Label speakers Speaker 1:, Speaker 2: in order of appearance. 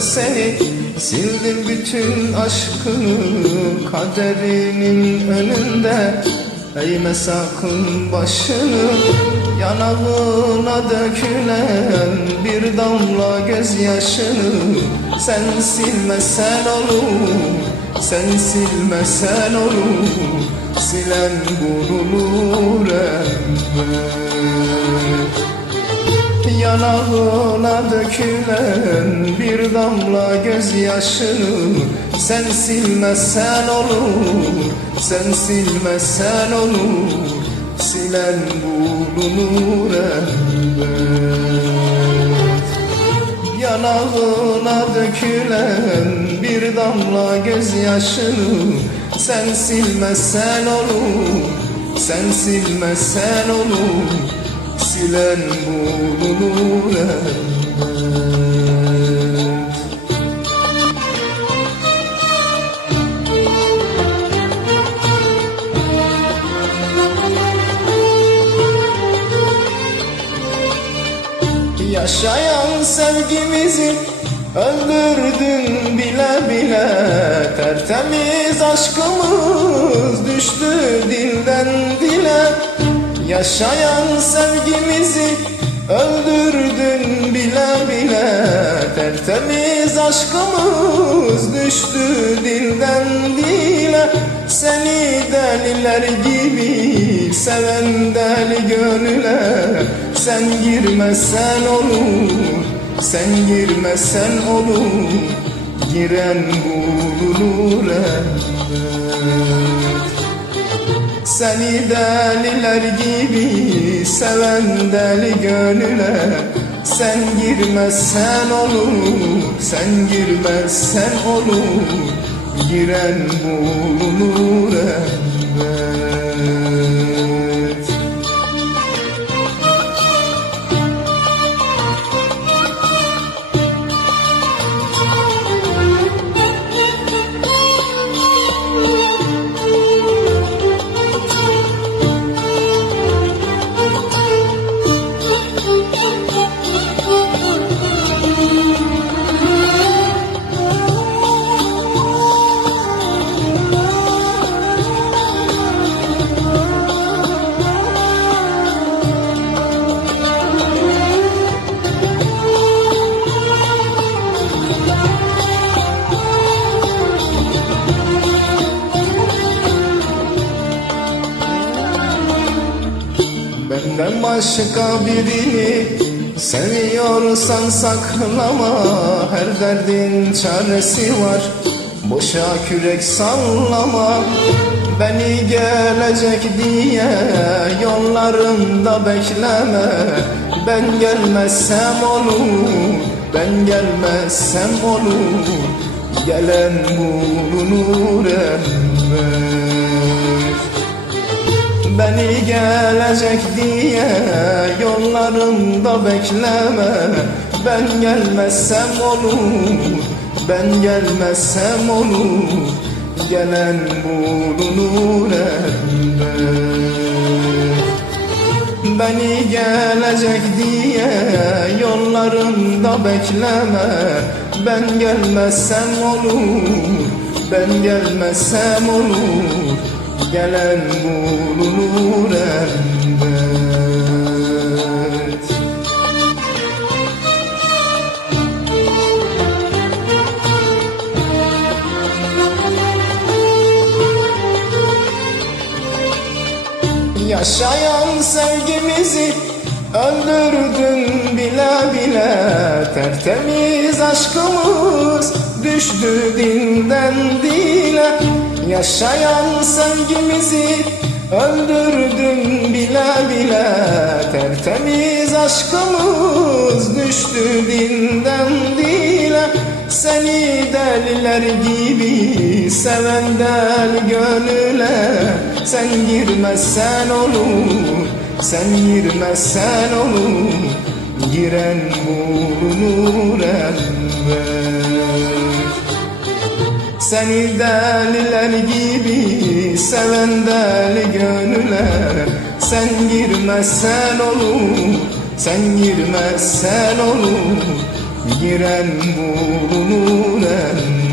Speaker 1: seni Sildim bütün aşkını kaderinin önünde. Eğme sakın başını yanağına dökülen bir damla gözyaşını. Sen silmesen olur, sen silmesen olur Silen bulunur elbet Yanağına dökülen bir damla gözyaşını Sen silmesen olur, sen silmesen olur Silen bulunur elbet Yanağına dökülen bir damla gözyaşını Sen silmesen olur, sen silmesen olur Silen bulunur elbet Yaşayan sevgimizi öldürdün bile bile. Tertemiz aşkımız düştü dile Yaşayan sevgimizi öldürdün bile bile. Tertemiz aşkımız düştü dilden dile. Seni deliler gibi seven deli gönüle. Sen girmesen olur, sen girmesen olur. Giren bulunur elbet seni deliler gibi seven deli gönüle Sen girmezsen olur, sen girmezsen olur Giren bulunur elbet başka birini seviyorsan saklama Her derdin çaresi var. Boşa kürek sallama Beni gelecek diye yollarında bekleme. Ben gelmezsem olur, ben gelmezsem olur. Gelen bulunur elbet Beni gelecek diye yollarında bekleme. Ben gelmezsem olur, ben gelmezsem olur. Gelen bulunur elbet Beni gelecek diye yollarında bekleme. Ben gelmezsem olur, ben gelmezsem olur Gelen bulunur elbet. Yaşayan sevgimizi öldürdün bile bile. Tertemiz aşkımız düştü dinden dile Yaşayan sevgimizi öldürdün bile bile. Tertemiz aşkımız düştü dinden dile. Seni deliler gibi seven deli gönüle. Sen girmezsen olur, sen girmezsen olur. Giren bulunur elbet seni deliler gibi seven deli gönüle Sen girmezsen olur, sen girmezsen olur. Giren bulunur elde